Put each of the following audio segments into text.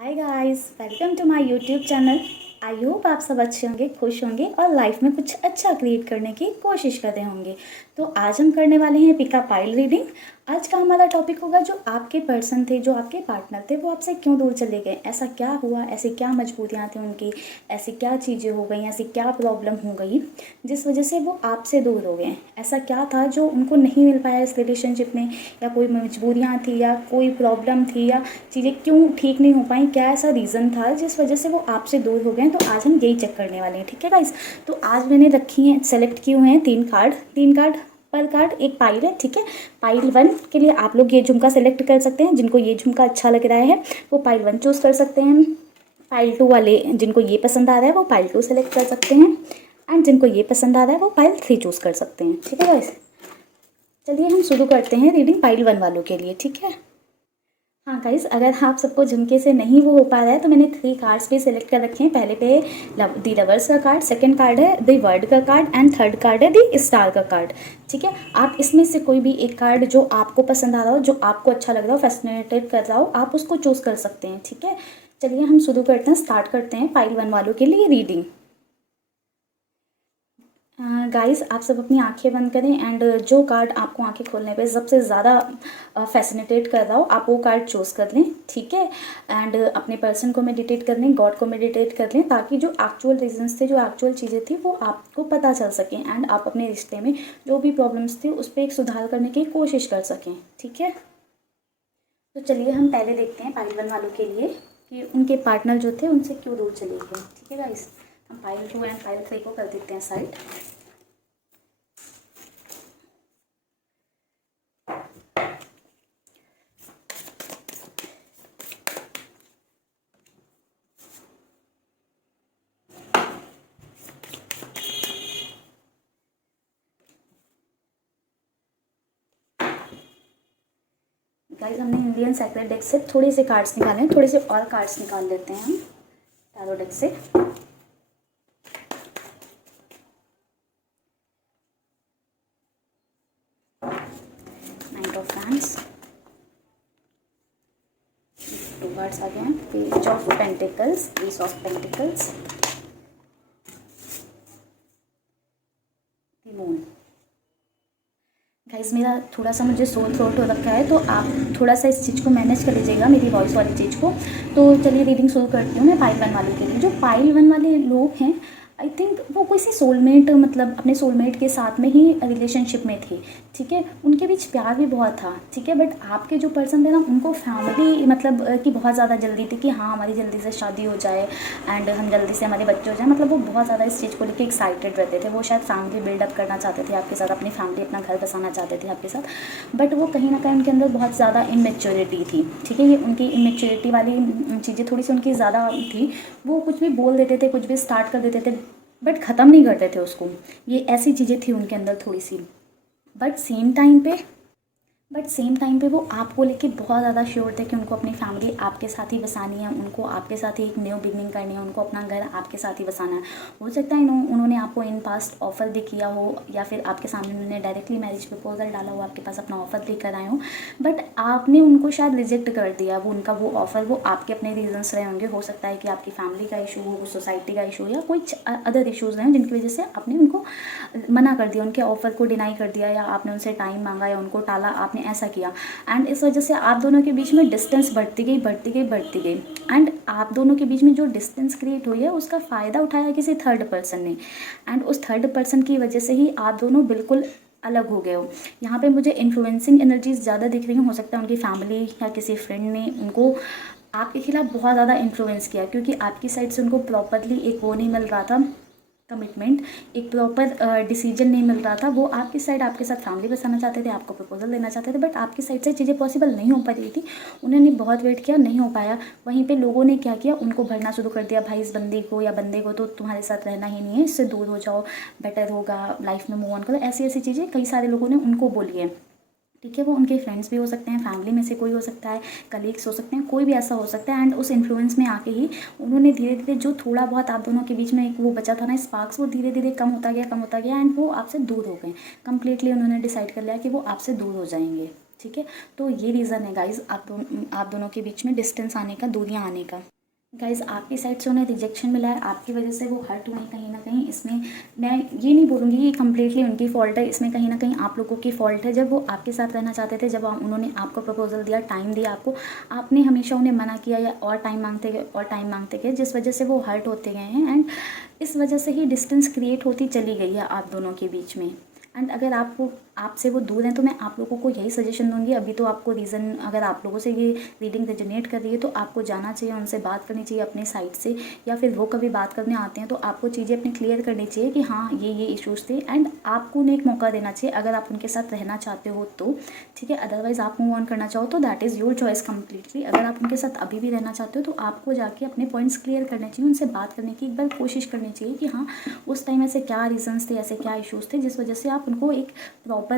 Hi guys, welcome to my YouTube channel. I hope आप सब अच्छे होंगे, खुश होंगे और लाइफ में कुछ अच्छा क्रिएट करने की कोशिश कर रहे होंगे। तो आज हम करने वाले हैं पिक अ पाइल रीडिंग। आज का हमारा टॉपिक होगा जो आपके पर्सन थे, जो आपके पार्टनर थे, वो आपसे क्यों दूर चले गए, ऐसा क्या हुआ, ऐसी क्या मजबूरियाँ थी उनकी, ऐसी क्या चीज़ें हो गई, ऐसी क्या प्रॉब्लम हो गई जिस वजह से वो आपसे दूर हो गए। ऐसा क्या था जो उनको नहीं मिल पाया इस रिलेशनशिप में, या कोई मजबूरियाँ थी, या कोई प्रॉब्लम थी, या चीज़ें क्यों ठीक नहीं हो पाई, क्या ऐसा रीज़न था जिस वजह से वो आपसे दूर हो गए। तो आज हम यही चेक करने वाले हैं, ठीक है गाइस। तो आज मैंने रखी हैं, सेलेक्ट किए हुए हैं तीन कार्ड पर कार्ड एक पाइल है, ठीक है। पाइल 1 के लिए आप लोग ये झुमका सेलेक्ट कर सकते हैं। जिनको ये झुमका अच्छा लग रहा है वो पाइल 1 चूज़ कर सकते हैं। पाइल 2 वाले जिनको ये पसंद आ रहा है वो पाइल 2 सेलेक्ट कर सकते हैं। एंड जिनको ये पसंद आ रहा है वो पाइल 3 चूज़ कर सकते हैं, ठीक है गाइस। चलिए हम शुरू करते हैं रीडिंग पाइल 1 वालों के लिए, ठीक है। हाँ गाइस, अगर आप सबको झुमके से नहीं वो हो पा रहा है तो मैंने 3 कार्ड्स भी सिलेक्ट कर रखे हैं। पहले पे दी लवर्स का कार्ड, सेकंड कार्ड है दी वर्ड का कार्ड एंड थर्ड कार्ड है दी स्टार का कार्ड, ठीक है। आप इसमें से कोई भी एक कार्ड जो आपको पसंद आ रहा हो, जो आपको अच्छा लग रहा हो, फैसिनेटेड कर रहा हो, आप उसको चूज़ कर सकते हैं, ठीक है। चलिए हम शुरू करते हैं, स्टार्ट करते हैं पाइल 1 वालों के लिए रीडिंग। गाइस आप सब अपनी आंखें बंद करें एंड जो कार्ड आपको आंखें खोलने पे सबसे ज़्यादा फैसिनेटेट कर रहा हो आप वो कार्ड चूज़ कर लें, ठीक है। एंड अपने पर्सन को मेडिटेट कर लें, गॉड को मेडिटेट कर लें, ताकि जो एक्चुअल रीजंस थे, जो एक्चुअल चीज़ें थी वो आपको पता चल सकें एंड आप अपने रिश्ते में जो भी प्रॉब्लम्स थी उस पर एक सुधार करने की कोशिश कर सकें, ठीक है। तो चलिए हम पहले देखते हैं पाइल 1 वालों के लिए कि उनके पार्टनर जो थे उनसे क्यों दूर चले गए, ठीक है गाइस। हम पाइल 2 एंड पाइल 3 को कर देते हैं साइड। गाइस हमने इंडियन सेक्रेट डेक से थोड़े से कार्ड्स निकाले हैं, थोड़े से और कार्ड्स निकाल लेते हैं हम टैरो डेक से। नाइट ऑफ वैंड्स, 2 कार्ड्स आ गए हैं। Page of pentacles, S of pentacles, the moon. Guys मेरा थोड़ा सा मुझे सोल थ्रोट हो रखा है, तो आप थोड़ा सा इस चीज़ को मैनेज कर लीजिएगा, मेरी वॉइस वाली चीज़ को। तो चलिए रीडिंग शुरू करती हूँ मैं पाइल 1 वालों के लिए। जो पाइल 1 वाले लोग हैं, आई थिंक वो किसी सोलमेट, मतलब अपने सोलमेट के साथ में ही रिलेशनशिप में थे, ठीक है। उनके बीच प्यार भी बहुत था, ठीक है। बट आपके जो पर्सन थे ना, उनको फैमिली मतलब कि बहुत ज़्यादा जल्दी थी कि हाँ हमारी जल्दी से शादी हो जाए एंड हम जल्दी से हमारे बच्चे हो जाए। मतलब वो बहुत ज़्यादा इस चीज़ को लेकर एक्साइटेड रहते थे। वो शायद फैमिली बिल्डअप करना चाहते थे आपके साथ, अपनी फैमिली, अपना घर बसाना चाहते थे आपके साथ। बट वो कहीं ना कहीं उनके अंदर बहुत ज़्यादा इमेच्योरिटी थी, ठीक है। ये उनकी इमेच्योरिटी वाली चीज़ें थोड़ी सी उनकी ज़्यादा थी। वो कुछ भी बोल देते थे, कुछ भी स्टार्ट कर देते थे, बट ख़त्म नहीं करते थे उसको। ये ऐसी चीज़ें थी उनके अंदर थोड़ी सी। बट सेम टाइम पे वो आपको लेके बहुत ज़्यादा श्योर थे कि उनको अपनी फैमिली आपके साथ ही बसानी है, उनको आपके साथ ही एक न्यू बिगनिंग करनी है, उनको अपना घर आपके साथ ही बसाना है। हो सकता है उन्होंने आपको इन पास्ट ऑफर भी किया हो, या फिर आपके सामने उन्होंने डायरेक्टली मैरिज प्रपोजल डाला हो, आपके पास अपना ऑफर लेकर आए हो, बट आपने उनको शायद रिजेक्ट कर दिया। वो उनका वो ऑफर, वो आपके अपने रीजंस रहे होंगे। हो सकता है कि आपकी फैमिली का इशू हो, सोसाइटी का इशू, या कुछ अदर इशूज़ रहे हों जिनकी वजह से आपने उनको मना कर दिया, उनके ऑफर को डिनाई कर दिया, या आपने उनसे टाइम मांगा या उनको टाला, आपने ऐसा किया। एंड इस वजह से आप दोनों के बीच में डिस्टेंस बढ़ती गई, बढ़ती गई, बढ़ती गई। एंड आप दोनों के बीच में जो डिस्टेंस क्रिएट हुई है उसका फ़ायदा उठाया किसी थर्ड पर्सन ने, एंड उस थर्ड पर्सन की वजह से ही आप दोनों बिल्कुल अलग हो गए हो। यहाँ पे मुझे इन्फ्लुएंसिंग एनर्जीज ज़्यादा दिख रही हो सकता है उनकी फैमिली या किसी फ्रेंड ने उनको आपके खिलाफ बहुत ज़्यादा इन्फ्लुएंस किया, क्योंकि आपकी साइड से उनको प्रॉपरली एक वो नहीं मिल रहा था, कमिटमेंट, एक प्रॉपर डिसीजन नहीं मिल रहा था। वो आपकी साइड आपके साथ फैमिली बसाना चाहते थे, आपको प्रपोजल देना चाहते थे, बट आपकी साइड से चीज़ें पॉसिबल नहीं हो पा रही थी। उन्होंने बहुत वेट किया, नहीं हो पाया। वहीं पे लोगों ने क्या किया, उनको भरना शुरू कर दिया, भाई इस बंदी को या बंदे को तो तुम्हारे साथ रहना ही नहीं है, इससे दूर हो जाओ, बेटर होगा, लाइफ में मूव ऑन करो। ऐसी ऐसी चीज़ें कई सारे लोगों ने उनको बोली है, ठीक है। वो उनके फ्रेंड्स भी हो सकते हैं, फैमिली में से कोई हो सकता है, कलीग्स हो सकते हैं, कोई भी ऐसा हो सकता है। एंड उस इन्फ्लुएंस में आके ही उन्होंने धीरे धीरे जो थोड़ा बहुत आप दोनों के बीच में एक वो बचा था ना स्पार्क्स, वो धीरे धीरे कम होता गया, कम होता गया, एंड वो आपसे दूर हो गए। कम्प्लीटली उन्होंने डिसाइड कर लिया कि वो आपसे दूर हो जाएंगे, ठीक है। तो ये रीज़न है गाइज़ आप दोनों के बीच में डिस्टेंस आने का, दूरियां आने का। गाइज़ आपकी साइड से उन्हें रिजेक्शन मिला है, आपकी वजह से वो हर्ट हुए कहीं ना कहीं। इसमें मैं ये नहीं बोलूँगी कि कम्प्लीटली उनकी फ़ॉल्ट है, इसमें कहीं ना कहीं आप लोगों की फ़ॉल्ट है। जब वो आपके साथ रहना चाहते थे, जब उन्होंने आपको प्रपोजल दिया, टाइम दिया आपको, आपने हमेशा उन्हें मना किया या और टाइम मांगते गए और टाइम मांगते गए, जिस वजह से वो हर्ट होते गए हैं। एंड इस वजह से ही डिस्टेंस क्रिएट होती चली गई है आप दोनों के बीच में। एंड अगर आपसे वो दूर हैं तो मैं आप लोगों को यही सजेशन दूंगी, अभी तो आपको रीज़न, अगर आप लोगों से ये रीडिंग रेजोनेट कर रही है तो आपको जाना चाहिए, उनसे बात करनी चाहिए अपने साइड से, या फिर वो कभी बात करने आते हैं तो आपको चीज़ें अपनी क्लियर करनी चाहिए कि हाँ ये इश्यूज़ थे। एंड आपको उन्हें एक मौका देना चाहिए अगर आप उनके साथ रहना चाहते हो तो, ठीक है। अदरवाइज़ आप मूव ऑन करना चाहो तो that is your choice completely. अगर आप उनके साथ अभी भी रहना चाहते हो तो आपको जाके अपने पॉइंट्स क्लियर करने चाहिए, उनसे बात करने की एक बार कोशिश करनी चाहिए कि हाँ उस टाइम ऐसे क्या रीज़न्स थे, ऐसे क्या इश्यूज़ थे जिस वजह से आप उनको एक प्रॉपर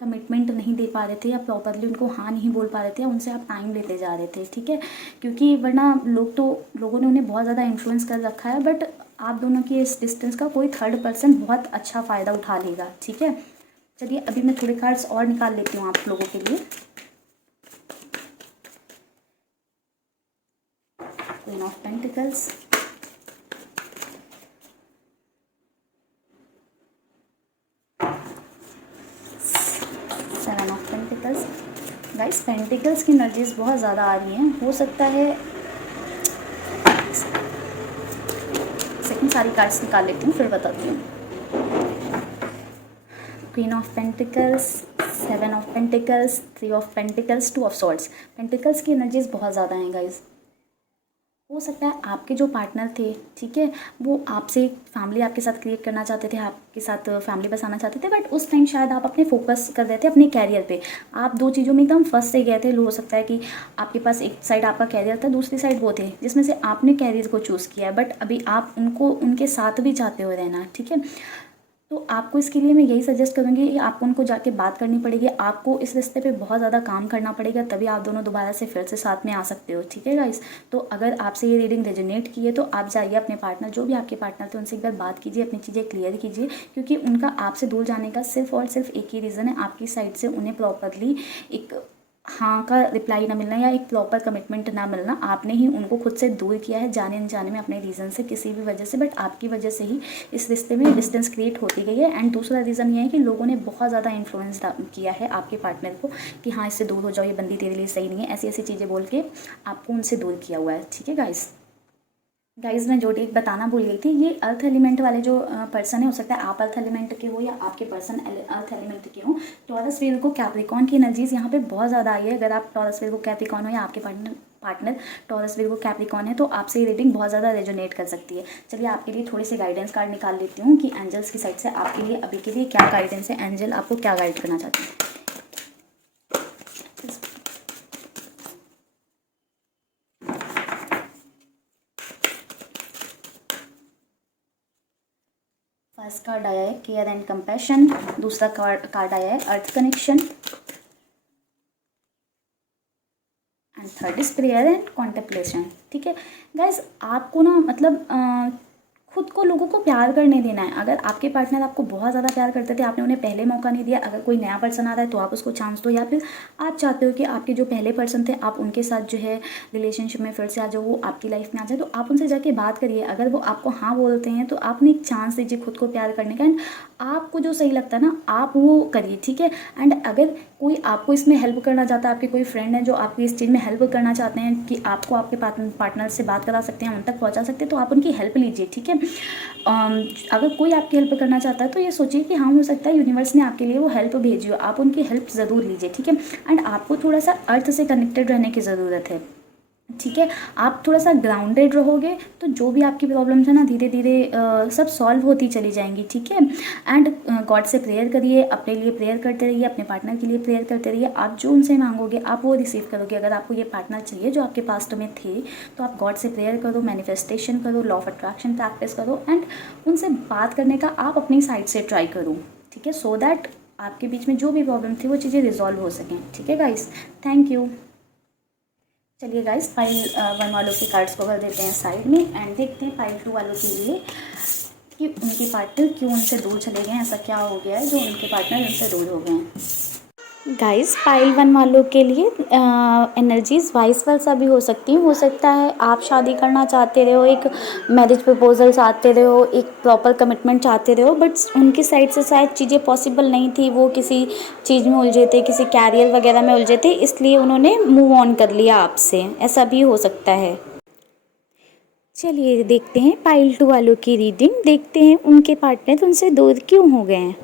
कमिटमेंट नहीं दे पा रहे थे, या प्रॉपरली उनको हाँ नहीं बोल पा रहे थे, या उनसे आप टाइम लेते जा रहे थे, ठीक है। क्योंकि वरना लोगों ने उन्हें बहुत ज़्यादा इन्फ्लुएंस कर रखा है, बट आप दोनों की इस डिस्टेंस का कोई थर्ड पर्सन बहुत अच्छा फ़ायदा उठा लेगा, ठीक है। चलिए अभी मैं थोड़े कार्ड्स और निकाल लेती हूँ आप लोगों के लिए। Queen of pentacles, seven of pentacles. Guys pentacles की एनर्जीज बहुत ज़्यादा आ रही हैं, हो सकता है सेकंड सारी कार्ड्स निकाल लेती हूँ फिर बताती हूँ। Queen of pentacles, seven of pentacles, three of pentacles, two of swords. Pentacles की एनर्जीज बहुत ज़्यादा हैं गाइस। हो सकता है आपके जो पार्टनर थे, ठीक है, वो आपसे फैमिली आपके साथ क्रिएट करना चाहते थे, आपके साथ फैमिली बसाना चाहते थे, बट उस टाइम शायद आप अपने फोकस कर रहे थे अपने कैरियर पे। आप दो चीज़ों में एकदम फंस से गए थे। हो सकता है कि आपके पास एक साइड आपका कैरियर था, दूसरी साइड वो थे जिसमें से आपने कैरियर को चूज़ किया है, बट अभी आप उनके साथ भी चाहते हो रहना, ठीक है। तो आपको इसके लिए मैं यही सजेस्ट करूँगी कि आपको उनको जाके बात करनी पड़ेगी, आपको इस रिश्ते पे बहुत ज़्यादा काम करना पड़ेगा, तभी आप दोनों दोबारा से फिर से साथ में आ सकते हो, ठीक है गाइस। तो अगर आपसे ये रीडिंग रेजोनेट की है तो आप जाइए अपने पार्टनर, जो भी आपके पार्टनर थे उनसे एक बार बात कीजिए, अपनी चीज़ें क्लियर कीजिए, क्योंकि उनका आपसे दूर जाने का सिर्फ और सिर्फ एक ही रीज़न है, आपकी साइड से उन्हें प्रॉपरली एक हाँ का रिप्लाई ना मिलना, या एक प्रॉपर कमिटमेंट ना मिलना। आपने ही उनको खुद से दूर किया है जाने अनजाने में, अपने रीज़न से, किसी भी वजह से, बट आपकी वजह से ही इस रिश्ते में डिस्टेंस क्रिएट होती गई है। एंड दूसरा रीज़न ये है कि लोगों ने बहुत ज़्यादा इन्फ्लुएंस किया है आपके पार्टनर को कि हाँ इससे दूर हो जाओ, ये बंदी तेरे लिए सही नहीं है, ऐसी ऐसी चीज़ें बोल के आपको उनसे दूर किया हुआ है, ठीक है गाइज मैं जो डेट बताना भूल गई थी, ये अर्थ एलिमेंट वाले जो पर्सन है, हो सकता है आप अर्थ एलिमेंट के हो या आपके पर्सन अर्थ एलिमेंट के हो। टॉरस वीरगो कैप्रिकॉन की एनर्जीज यहाँ पे बहुत ज़्यादा आई है। अगर आप टॉरस वीरगो कैप्रिकॉन हो या आपके पार्टनर टॉरस वीरगो कैप्रिकॉन है तो आपसे ये रीडिंग बहुत ज़्यादा रेजोनेट कर सकती है। चलिए आपके लिए थोड़ी सी गाइडेंस कार्ड निकाल लेती हूँ कि एंजल्स की साइड से आपके लिए अभी के लिए क्या गाइडेंस है, एंजल आपको क्या गाइड करना चाहते हैं। फर्स्ट कार्ड आया है केयर एंड कंपैशन, दूसरा कार्ड आया है earth connection, and third is prayer and contemplation, ठीक है। गाइज आपको ना मतलब खुद को लोगों को प्यार करने देना है। अगर आपके पार्टनर आपको बहुत ज़्यादा प्यार करते थे, आपने उन्हें पहले मौका नहीं दिया, अगर कोई नया पर्सन आ रहा है तो आप उसको चांस दो, या फिर आप चाहते हो कि आपके जो पहले पर्सन थे आप उनके साथ जो है रिलेशनशिप में फिर से आ जाओ, वो आपकी लाइफ में आ जाए, तो आप उनसे जाके बात करिए। अगर वो आपको हाँ बोलते हैं तो आप उन्हें एक चांस दीजिए खुद को प्यार करने का, एंड आपको जो सही लगता है ना आप वो करिए, ठीक है। एंड अगर कोई आपको इसमें हेल्प करना चाहता है, आपके कोई फ्रेंड है जो आपकी इस चीज़ में हेल्प करना चाहते हैं कि आपको आपके पार्टनर से बात करा सकते हैं, उन तक पहुंचा सकते हैं, तो आप उनकी हेल्प लीजिए, ठीक है। अगर कोई आपकी हेल्प करना चाहता है तो ये सोचिए कि हाँ हो सकता है यूनिवर्स ने आपके लिए वो हेल्प भेजी हो, आप उनकी हेल्प ज़रूर लीजिए, ठीक है। एंड आपको थोड़ा सा अर्थ से कनेक्टेड रहने की ज़रूरत है, ठीक है। आप थोड़ा सा ग्राउंडेड रहोगे तो जो भी आपकी प्रॉब्लम्स है ना धीरे धीरे सब सॉल्व होती चली जाएंगी, ठीक है। एंड गॉड से प्रेयर करिए, अपने लिए प्रेयर करते रहिए, अपने पार्टनर के लिए प्रेयर करते रहिए। आप जो उनसे मांगोगे आप वो रिसीव करोगे। अगर आपको ये पार्टनर चाहिए जो आपके पास्ट में थे तो आप गॉड से प्रेयर करो, मैनिफेस्टेशन करो, लॉ ऑफ अट्रैक्शन प्रैक्टिस करो, एंड उनसे बात करने का आप अपनी साइड से ट्राई करो, ठीक है, सो दैट आपके बीच में जो भी प्रॉब्लम थी वो चीज़ें रिजॉल्व हो सकें, ठीक है गाइस। Thank you. चलिए गाइस पाइल 1 वालों के कार्ड्स को कर देते हैं साइड में, एंड देखते हैं पाइल 2 वालों के लिए कि उनके पार्टनर क्यों उनसे दूर चले गए हैं, ऐसा क्या हो गया है जो उनके पार्टनर उनसे दूर हो गए हैं। गाइस पाइल वन वालों के लिए एनर्जीज वाइस वर्सा भी हो सकती हैं। हो सकता है आप शादी करना चाहते रहो, एक मैरिज प्रपोजल चाहते रहो, एक प्रॉपर कमिटमेंट चाहते रहो, बट उनकी साइड से शायद चीज़ें पॉसिबल नहीं थी। वो किसी चीज़ में उलझे थे, किसी कैरियर वगैरह में उलझे थे, इसलिए उन्होंने मूव ऑन कर लिया आपसे। ऐसा भी हो सकता है। चलिए देखते हैं पाइल टू वालों की रीडिंग, देखते हैं उनके पार्टनर उनसे दूर क्यों हो गए हैं।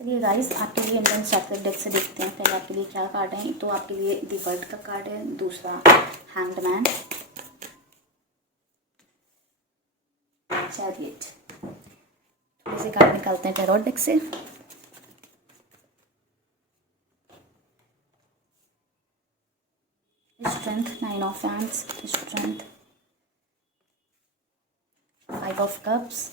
चलिए गाइस आपके लिए इंडियन चैप्टर डेक से देखते हैं पहले आपके लिए क्या कार्ड है। तो आपके लिए दी वर्ल्ड का कार्ड है, दूसरा हैंग्ड मैन, चैरियट। थोड़े से कार्ड निकालते हैं टैरोट डेक से। Strength, nine of hands, strength, five of cups,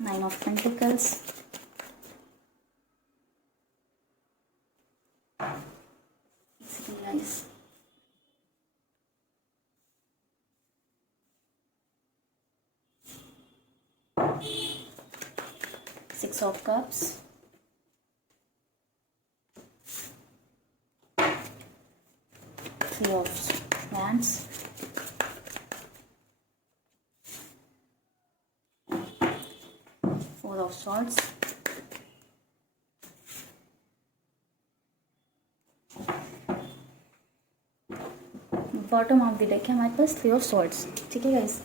nine of pentacles, guys six of cups, three of wands, four of swords, bottom of the deck है हमारे पास three of swords. ठीक है guys.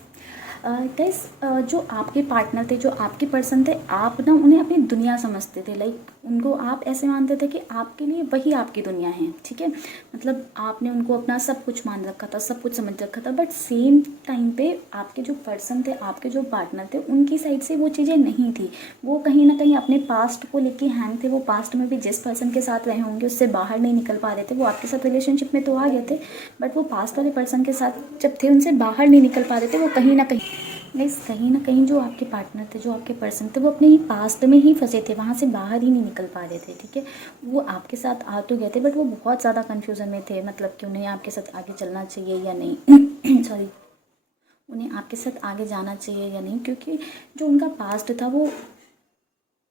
Guys जो आपके partner थे, जो आपके person थे, आप ना उन्हें अपनी दुनिया समझते थे। लाइक उनको आप ऐसे मानते थे कि आपके लिए वही आपकी दुनिया है। ठीक है, मतलब आपने उनको अपना सब कुछ मान रखा था, सब कुछ समझ रखा था, बट सेम टाइम पे आपके जो पर्सन थे, आपके जो पार्टनर थे, उनकी साइड से वो चीज़ें नहीं थी। वो कहीं ना कहीं अपने पास्ट को लेके हैंग थे। वो पास्ट में भी जिस पर्सन के साथ रहे होंगे उससे बाहर नहीं निकल पा रहे थे। वो आपके साथ रिलेशनशिप में तो आ गए थे, बट वो पास्ट वाले पर्सन के साथ जब थे उनसे बाहर नहीं निकल पा रहे थे। वो कहीं ना कहीं जो आपके पार्टनर थे, जो आपके पर्सन थे, वो अपने ही पास्ट में ही फंसे थे, वहाँ से बाहर ही नहीं निकल पा रहे थे। ठीक है, वो आपके साथ आ तो गए थे, बट वो बहुत ज़्यादा कन्फ्यूज़न में थे, मतलब कि उन्हें आपके साथ आगे चलना चाहिए या नहीं सॉरी, उन्हें आपके साथ आगे जाना चाहिए या नहीं, क्योंकि जो उनका पास्ट था वो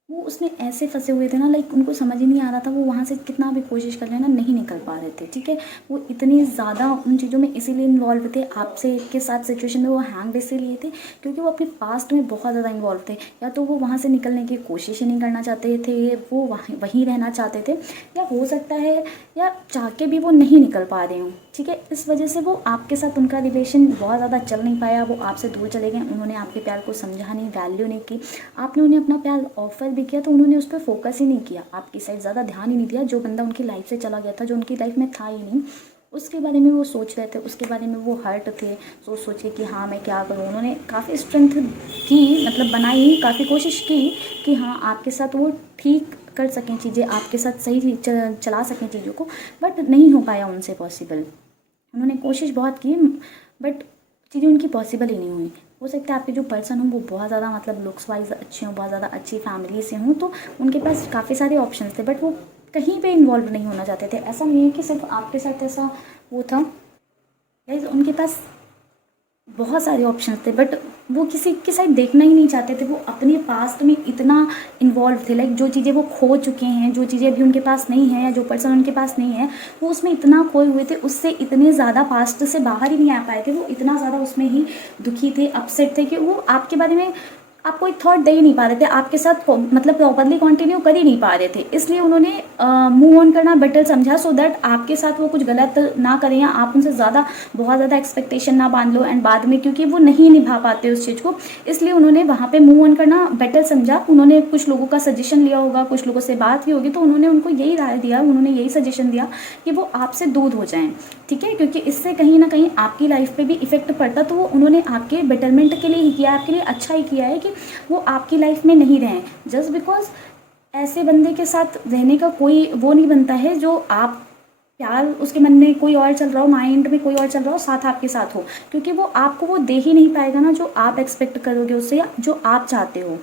उसमें ऐसे फंसे हुए थे ना, लाइक उनको समझ ही नहीं आ रहा था। वो वहाँ से कितना भी कोशिश कर लेना नहीं निकल पा रहे थे। ठीक है, वो इतनी ज़्यादा उन चीज़ों में इसीलिए इन्वॉल्व थे आपसे के साथ सिचुएशन में। वो हैंग इसीलिए थे क्योंकि वो अपने पास्ट में बहुत ज़्यादा इन्वॉल्व थे। या तो वो वहाँ से निकलने की कोशिश ही नहीं करना चाहते थे, वो वहीं रहना चाहते थे, या हो सकता है या चाह के भी वो नहीं निकल पा रहे हों। ठीक है, इस वजह से वो आपके साथ उनका रिलेशन बहुत ज़्यादा चल नहीं पाया। वो आपसे दूर चले गए, उन्होंने आपके प्यार को समझा नहीं, वैल्यू नहीं की। आपने उन्हें अपना प्यार ऑफर भी किया तो उन्होंने उस पर फोकस ही नहीं किया, आपकी साइड ज़्यादा ध्यान ही नहीं दिया। जो बंदा उनकी लाइफ से चला गया था, जो उनकी लाइफ में था ही नहीं, उसके बारे में वो सोच रहे थे, उसके बारे में वो हर्ट थे। सोचे कि हाँ मैं क्या करूँ। उन्होंने काफ़ी स्ट्रेंथ की, मतलब बनाई, काफ़ी कोशिश की कि हाँ आपके साथ वो ठीक कर सकें चीज़ें, आपके साथ सही चला सकें चीज़ों को, बट नहीं हो पाया उनसे पॉसिबल। उन्होंने कोशिश बहुत की, बट चीज़ें उनकी पॉसिबल ही नहीं हुई। हो सकता है आपके जो पर्सन हो वो बहुत ज़्यादा, मतलब लुक्स वाइज अच्छे हों, बहुत ज़्यादा अच्छी फैमिली से हों, तो उनके पास काफ़ी सारे ऑप्शंस थे, बट वो कहीं पे इन्वॉल्व नहीं होना चाहते थे। ऐसा नहीं है कि सिर्फ आपके साथ ऐसा वो था, उनके पास बहुत सारे ऑप्शंस थे, बट वो किसी की साइड देखना ही नहीं चाहते थे। वो अपने पास्ट में इतना इन्वॉल्व थे, लाइक जो चीज़ें वो खो चुके हैं, जो चीज़ें अभी उनके पास नहीं है, या जो पर्सन उनके पास नहीं है, वो उसमें इतना खोए हुए थे, उससे इतने ज़्यादा पास्ट से बाहर ही नहीं आ पाए थे। वो इतना ज़्यादा उसमें ही दुखी थे, अपसेट थे, कि वो आपके बारे में आप कोई थॉट दे ही नहीं पा रहे थे, आपके साथ मतलब प्रॉपरली कंटिन्यू कर ही नहीं पा रहे थे। इसलिए उन्होंने मूव ऑन करना बेटर समझा, सो दैट आपके साथ वो कुछ गलत ना करें, या आप उनसे ज़्यादा बहुत ज़्यादा एक्सपेक्टेशन ना बांध लो एंड बाद में, क्योंकि वो नहीं निभा पाते उस चीज़ को। इसलिए उन्होंने वहाँ पे मूव ऑन करना बेटर समझा। उन्होंने कुछ लोगों का सजेशन लिया होगा, कुछ लोगों से बात की होगी, तो उन्होंने उनको यही राय दिया, उन्होंने यही सजेशन दिया कि वो आपसे दूर हो जाएं। ठीक है, क्योंकि इससे कहीं ना कहीं आपकी लाइफ पे भी इफेक्ट पड़ता, तो वो उन्होंने आपके बेटरमेंट के लिए ही किया, आपके लिए अच्छा ही किया है कि वो आपकी लाइफ में नहीं रहें। जस्ट बिकॉज ऐसे बंदे के साथ रहने का कोई वो नहीं बनता है, जो आप प्यार उसके मन में कोई और चल रहा हो, माइंड में कोई और चल रहा हो, साथ आपके साथ हो, क्योंकि वो आपको वो दे ही नहीं पाएगा ना जो आप एक्सपेक्ट करोगे उससे, या जो आप चाहते हो।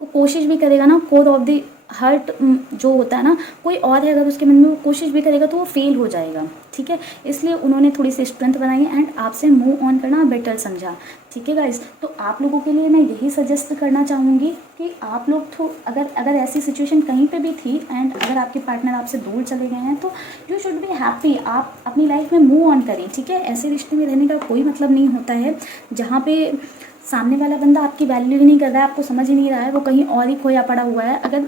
वो कोशिश भी करेगा ना, कोर ऑफ द हर्ट जो होता है ना, कोई और है अगर उसके मन में वो कोशिश भी करेगा तो वो फेल हो जाएगा, ठीक है। इसलिए उन्होंने थोड़ी सी स्ट्रेंथ बनाई एंड आपसे मूव ऑन करना बेटर समझा, ठीक है गाइस। तो आप लोगों के लिए मैं यही सजेस्ट करना चाहूँगी कि आप लोग अगर अगर ऐसी सिचुएशन कहीं पे भी थी एंड अगर आपके पार्टनर आपसे दूर चले गए हैं तो यू शुड बी हैप्पी, आप अपनी लाइफ में मूव ऑन करें, ठीक है। ऐसे रिश्ते में रहने का कोई मतलब नहीं होता है जहाँ पे सामने वाला बंदा आपकी वैल्यू ही नहीं कर रहा है, आपको समझ ही नहीं रहा है, वो कहीं और ही खोया पड़ा हुआ है। अगर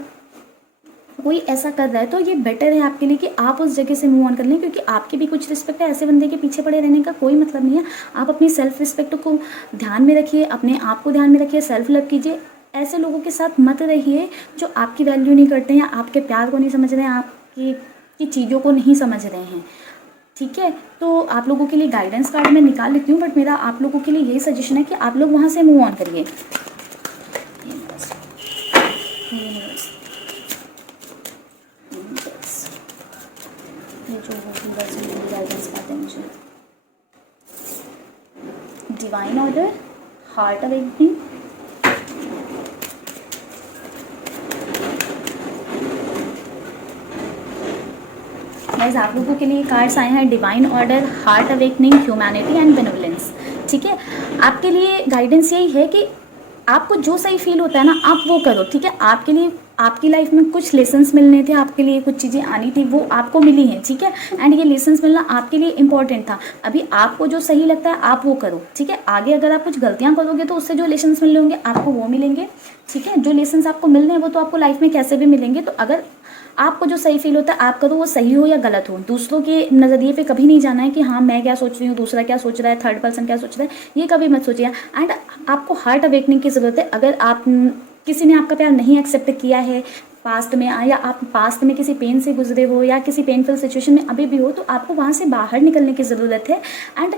कोई ऐसा कर रहा है तो ये बेटर है आपके लिए कि आप उस जगह से मूव ऑन कर लें, क्योंकि आपकी भी कुछ रिस्पेक्ट है। ऐसे बंदे के पीछे पड़े रहने का कोई मतलब नहीं है। आप अपनी सेल्फ रिस्पेक्ट को ध्यान में रखिए, अपने आप को ध्यान में रखिए, सेल्फ लव कीजिए। ऐसे लोगों के साथ मत रहिए जो आपकी वैल्यू नहीं करते हैं, आपके प्यार को नहीं समझ रहे हैं, आपकी की चीज़ों को नहीं समझ रहे हैं, ठीक है। तो आप लोगों के लिए गाइडेंस कार्ड मैं निकाल लेती हूँ, बट मेरा आप लोगों के लिए यही सजेशन है कि आप लोग वहाँ से मूव ऑन करिए। ये जो गाइडेंस कार्ड है मुझे, divine order, heart awakening, guys आप लोगों के लिए कार्ड्स आए हैं divine order, heart awakening, humanity and benevolence, ठीक है। आपके लिए गाइडेंस यही है कि आपको जो सही फील होता है ना आप वो करो, ठीक है। आपके लिए आपकी लाइफ में कुछ लेसन्स मिलने थे, आपके लिए कुछ चीज़ें आनी थी, वो आपको मिली हैं, ठीक है। एंड ये लेसन्स मिलना आपके लिए इंपॉर्टेंट था। अभी आपको जो सही लगता है आप वो करो, ठीक है। आगे अगर आप कुछ गलतियां करोगे तो उससे जो लेसन्स मिलने होंगे आपको वो मिलेंगे, ठीक है। जो लेसन्स आपको मिल रहे हैं वो तो आपको लाइफ में कैसे भी मिलेंगे। तो अगर आपको जो सही फील होता है आप करो, वो सही हो या गलत हो। दूसरों के नज़रिए पे कभी नहीं जाना है कि हाँ मैं क्या सोच रही हूँ, दूसरा क्या सोच रहा है, थर्ड पर्सन क्या सोच रहा है, ये कभी मत सोचिए। एंड आपको हार्ट अवेकनिंग की ज़रूरत है। अगर आप किसी ने आपका प्यार नहीं एक्सेप्ट किया है पास्ट में, या आप पास्ट में किसी पेन से गुजरे हो या किसी पेनफुल सिचुएशन में अभी भी हो, तो आपको वहाँ से बाहर निकलने की ज़रूरत है एंड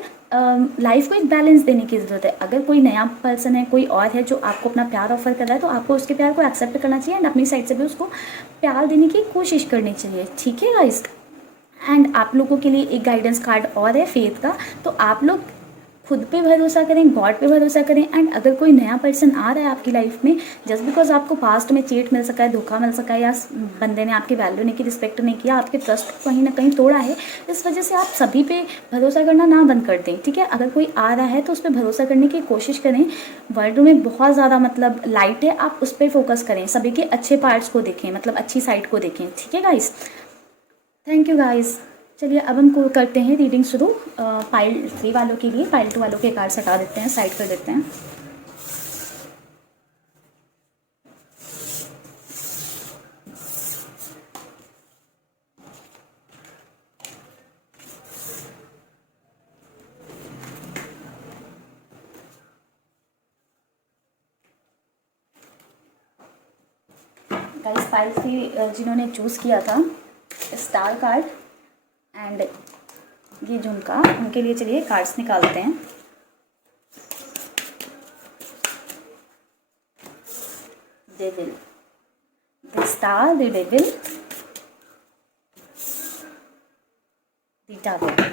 लाइफ को एक बैलेंस देने की ज़रूरत है। अगर कोई नया पर्सन है, कोई और है जो आपको अपना प्यार ऑफर कर रहा है, तो आपको उसके प्यार को एक्सेप्ट करना चाहिए एंड अपनी साइड से भी उसको प्यार देने की कोशिश करनी चाहिए, ठीक है गाइस। एंड आप लोगों के लिए एक गाइडेंस कार्ड और है फेथ का। तो आप लोग खुद पे भरोसा करें, गॉड पे भरोसा करें। एंड अगर कोई नया पर्सन आ रहा है आपकी लाइफ में, जस्ट बिकॉज आपको पास्ट में चीट मिल सका है, धोखा मिल सका है, या बंदे ने आपकी वैल्यू नहीं की, रिस्पेक्ट नहीं किया, आपके ट्रस्ट को कहीं ना कहीं तोड़ा है, इस वजह से आप सभी पे भरोसा करना ना बंद कर दें, ठीक है। अगर कोई आ रहा है तो उस पर भरोसा करने की कोशिश करें। वर्ल्ड में बहुत ज़्यादा मतलब लाइट है, आप उस पर फोकस करें, सभी के अच्छे पार्ट्स को देखें, मतलब अच्छी साइड को देखें, ठीक है गाइस। Thank you guys. चलिए अब हम करते हैं रीडिंग शुरू। पाइल 3 वालों के लिए, पाइल 2 वालों के कार्ड्स हटा देते हैं, साइड कर देते हैं। गाइस पाइल 3 जिन्होंने चूज़ किया था स्टार कार्ड एंड ये जो उनके लिए चलिए कार्ड्स निकालते हैं। Devil, the star, the devil, the tower.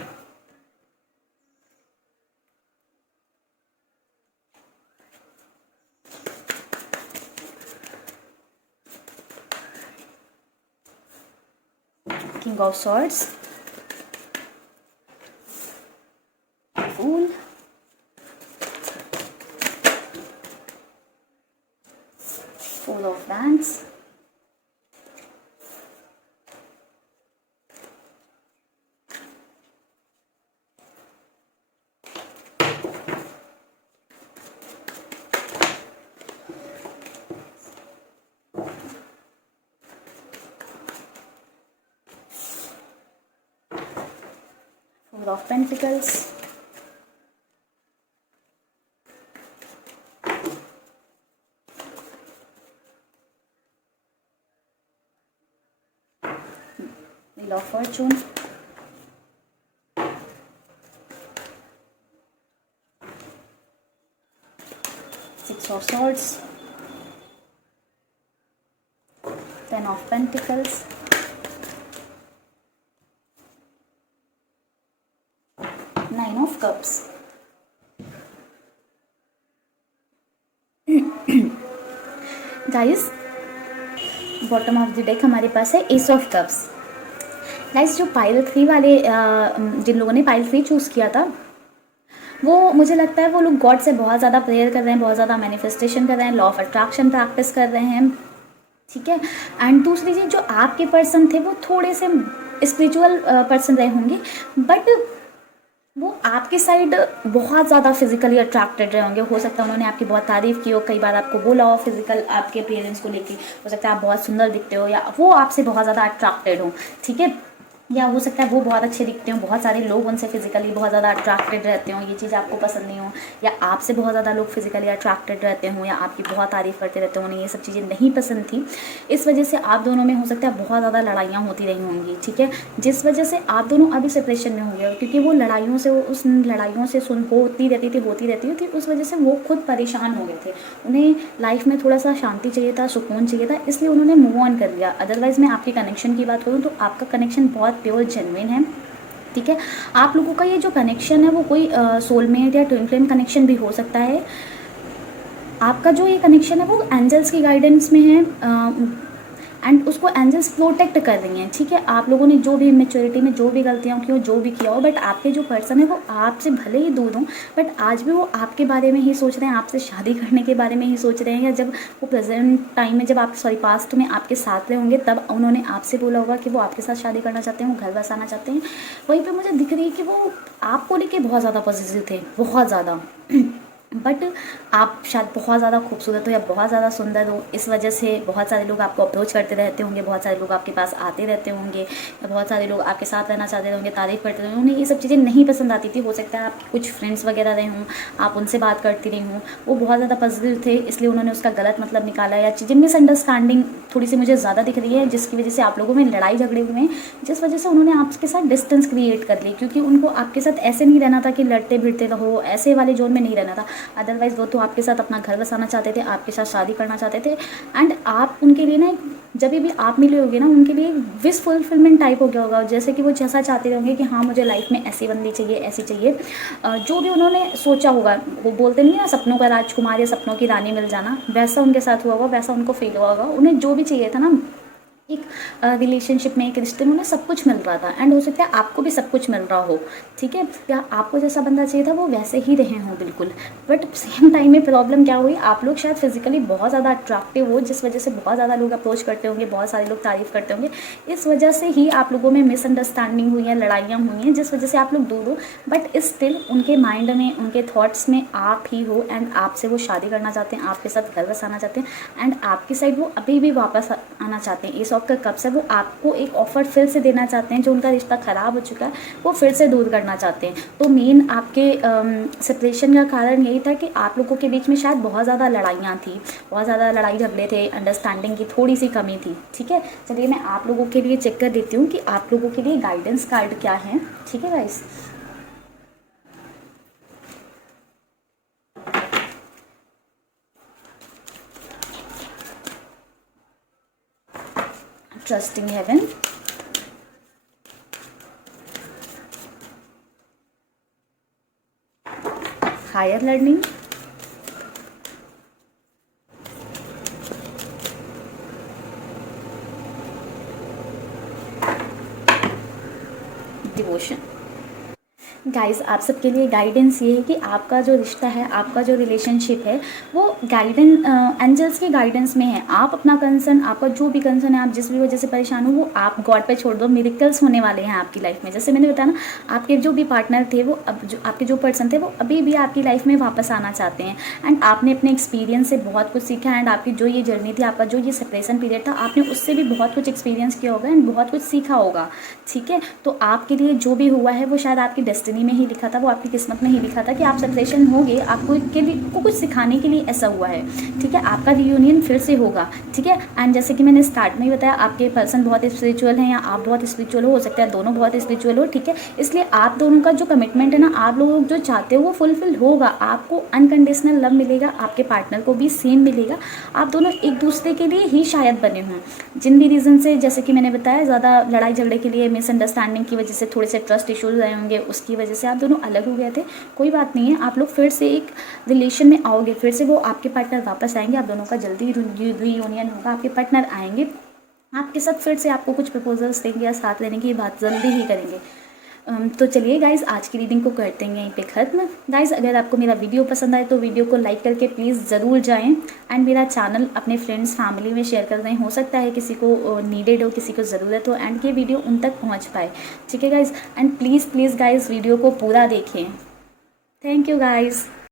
King of Swords, Fool, Fool of Wands, Four of Pentacles, Wheel of Fortune, Six of Swords, Ten of Pentacles, Nine of Cups। Guys bottom of the deck हमारे पास है S of cups. Guys जो pile 3 वाले जिन लोगों ने pile 3 choose किया था, वो मुझे लगता है वो लोग गॉड से बहुत ज़्यादा प्रेयर कर रहे हैं, बहुत ज़्यादा मैनिफेस्टेशन कर रहे हैं, लॉ ऑफ अट्रैक्शन प्रैक्टिस कर रहे हैं, ठीक है। एंड दूसरी चीज़, जो आपके पर्सन थे वो थोड़े से स्पिरिचुअल पर्सन रहे होंगे, बट वो आपके साइड बहुत ज़्यादा फिजिकली अट्रैक्टेड रहे होंगे। हो सकता है उन्होंने आपकी बहुत तारीफ़ की हो, कई बार आपको बोला हो फिजिकल आपके अपीयरेंस को लेके, हो सकता है आप बहुत सुंदर दिखते हो या वो आपसे बहुत ज़्यादा अट्रैक्टेड हो, ठीक है। या हो सकता है वो बहुत अच्छे दिखते हो, बहुत सारे लोग उनसे फिजिकली बहुत ज़्यादा अट्रैक्टेड रहते हो, ये चीज़ आपको पसंद नहीं हो, या आपसे बहुत ज़्यादा लोग फिजिकली अट्रैक्टेड रहते हो, या आपकी बहुत तारीफ़ करते रहते हो, उन्हें ये सब चीज़ें नहीं पसंद थी। इस वजह से आप दोनों में हो सकता है बहुत ज़्यादा लड़ाइयाँ होती रही होंगी, ठीक है, जिस वजह से आप दोनों अभी सेपरेशन में हो गए हो, क्योंकि वो लड़ाइयों से, उस लड़ाइयों से होती रहती थी, उस वजह से वो खुद परेशान हो गए थे। उन्हें लाइफ में थोड़ा सा शांति चाहिए था, सुकून चाहिए था, इसलिए उन्होंने मूव ऑन कर लिया। अदरवाइज़ मैं आपके कनेक्शन की बात करूँ तो आपका कनेक्शन बहुत प्योर जेन्युइन है, ठीक है। आप लोगों का ये जो कनेक्शन है वो कोई सोलमेट या ट्विन फ्लेम कनेक्शन भी हो सकता है। आपका जो ये कनेक्शन है वो एंजल्स की गाइडेंस में है, एंड उसको एंजल्स प्रोटेक्ट कर रही हैं, ठीक है। आप लोगों ने जो भी मेच्योरिटी में जो भी गलतियाँ की हो, जो भी किया हो, बट आपके जो पर्सन है वो आपसे भले ही दूर हों, बट आज भी वो आपके बारे में ही सोच रहे हैं, आपसे शादी करने के बारे में ही सोच रहे हैं, या जब वो प्रेजेंट टाइम में, जब आप पास्ट में आपके साथ रहे होंगे, तब उन्होंने आपसे बोला होगा कि वो आपके साथ शादी करना चाहते हैं, वो घर बसाना चाहते हैं। वहीं पर मुझे दिख रही है कि वो आपको लेके बहुत ज़्यादा पॉजिटिव थे, बहुत ज़्यादा बट आप शायद बहुत ज़्यादा खूबसूरत हो या बहुत ज़्यादा सुंदर हो, इस वजह से बहुत सारे लोग आपको अप्रोच करते रहते होंगे, बहुत सारे लोग आपके पास आते रहते होंगे, या बहुत सारे लोग आपके साथ रहना चाहते होंगे, तारीफ़ करते होंगे। उन्हें ये सब चीज़ें नहीं पसंद आती थी। हो सकता है आपके कुछ फ्रेंड्स वगैरह रहे हों, आप उनसे बात करती रही हूँ, वो बहुत ज़्यादा पॉजिटिव थे, इसलिए उन्होंने उसका गलत मतलब निकाला, या चीज़ें मिसअंडरस्टैंडिंग थोड़ी सी मुझे ज़्यादा दिख रही है, जिसकी वजह से आप लोगों में लड़ाई झगड़े हुए हैं, जिस वजह से उन्होंने आपके साथ डिस्टेंस क्रिएट कर ली, क्योंकि उनको आपके साथ ऐसे नहीं रहना था कि लड़ते भिड़ते रहो, ऐसे वाले जोन में नहीं रहना था। अदरवाइज़ वो तो आपके साथ अपना घर बसाना चाहते थे, आपके साथ शादी करना चाहते थे, एंड आप उनके लिए ना, जब भी आप मिले होगे ना, उनके लिए विश फुलफिलमेंट टाइप हो गया होगा, जैसे कि वो जैसा चाहते होंगे कि हाँ मुझे लाइफ में ऐसी बंदी चाहिए, ऐसी चाहिए, जो भी उन्होंने सोचा होगा। वो बोलते नहीं ना, सपनों का राजकुमार या सपनों की रानी मिल जाना, वैसा उनके साथ हुआ होगा, वैसा उनको फील हुआ होगा। उन्हें जो भी चाहिए था ना, एक रिलेशनशिप में, एक रिश्ते में उन्हें सब कुछ मिल रहा था, एंड हो सकता है आपको भी सब कुछ मिल रहा हो, ठीक है। या आपको जैसा बंदा चाहिए था वो वैसे ही रहे हों बिल्कुल, बट सेम टाइम में प्रॉब्लम क्या हुई, आप लोग शायद फिजिकली बहुत ज़्यादा अट्रैक्टिव हो, जिस वजह से बहुत ज़्यादा लोग अप्रोच करते होंगे, बहुत सारे लोग तारीफ़ करते होंगे, इस वजह से ही आप लोगों में मिसअंडरस्टैंडिंग हुई है, लड़ाइयाँ हुई हैं, जिस वजह से आप लोग दूर हो। बट स्टिल उनके माइंड में, उनके थॉट्स में आप ही हो, एंड आपसे वो शादी करना चाहते हैं, आपके साथ घर बसाना चाहते हैं, एंड आपकी साइड वो अभी भी वापस आना चाहते हैं। इस ऑफ का कब से वो आपको एक ऑफ़र फिर से देना चाहते हैं, जो उनका रिश्ता ख़राब हो चुका है वो फिर से दूर करना चाहते हैं। तो मेन आपके सेपरेशन का कारण यही था कि आप लोगों के बीच में शायद बहुत ज़्यादा लड़ाइयाँ थी, बहुत ज़्यादा लड़ाई झगड़े थे, अंडरस्टैंडिंग की थोड़ी सी कमी थी, ठीक है। चलिए मैं आप लोगों के लिए चेक कर देती हूँ कि आप लोगों के लिए गाइडेंस कार्ड क्या है, ठीक है guys. Trusting heaven, higher learning, devotion. Guys आप सबके लिए गाइडेंस ये है कि आपका जो रिश्ता है, आपका जो रिलेशनशिप है, वो एंजल्स के गाइडेंस में है। आप अपना कंसर्न, आपका जो भी कंसर्न है, आप जिस भी वजह से परेशान हो, वो आप गॉड पे छोड़ दो। मिरेकल्स होने वाले हैं आपकी लाइफ में। जैसे मैंने बताया ना, आपके जो भी पार्टनर थे, वो अब जो आपके जो पर्सन थे, वो अभी भी आपकी लाइफ में वापस आना चाहते हैं, एंड आपने अपने एक्सपीरियंस से बहुत कुछ सीखा, एंड आपकी जो ये जर्नी थी, आपका जो ये सेपरेशन पीरियड था, आपने उससे भी बहुत कुछ एक्सपीरियंस किया होगा एंड बहुत कुछ सीखा होगा, ठीक है। तो आपके लिए जो भी हुआ है वो शायद आपकी डेस्टिनी में ही लिखा था, वो आपकी किस्मत में ही लिखा था कि आप सेपरेशन होगे, आपको के लिए को कुछ सिखाने के लिए ऐसा हुआ है, ठीक है। आपका रियूनियन फिर से होगा, ठीक है। एंड जैसे कि मैंने स्टार्ट में ही बताया, आपके पर्सन बहुत स्पिरिचुअल हैं या आप बहुत स्पिरिचुअल हो सकता है दोनों बहुत स्पिरिचुअल हो, ठीक है। इसलिए आप दोनों का जो कमिटमेंट है ना, आप लोग जो चाहते हो वो फुलफिल होगा। आपको अनकंडीशनल लव मिलेगा, आपके पार्टनर को भी सेम मिलेगा। आप दोनों एक दूसरे के लिए ही शायद बने हों। जिन भी रीज़न से, जैसे कि मैंने बताया, ज़्यादा लड़ाई झगड़े के लिए, मिसअंडरस्टैंडिंग की वजह से, थोड़े से ट्रस्ट इश्यूज रहे होंगे, उसकी वजह से आप दोनों अलग हो गए थे। कोई बात नहीं है, आप लोग फिर से एक रिलेशन में आओगे, फिर से वो आपके पार्टनर वापस आएंगे, आप दोनों का जल्दी रियूनियन होगा, आपके पार्टनर आएंगे, आपके साथ फिर से आपको कुछ प्रपोजल्स देंगे या साथ लेने की बात जल्दी ही करेंगे। तो चलिए गाइज़, आज की रीडिंग को करते हैं यहीं पे ख़त्म। गाइज़, अगर आपको मेरा वीडियो पसंद आए तो वीडियो को लाइक करके प्लीज़ ज़रूर जाएं एंड मेरा चैनल अपने फ्रेंड्स फैमिली में शेयर कर दें। हो सकता है किसी को नीडेड हो, किसी को ज़रूरत हो एंड ये वीडियो उन तक पहुंच पाए। ठीक है guys, and please guys video को पूरा देखें। Thank you guys.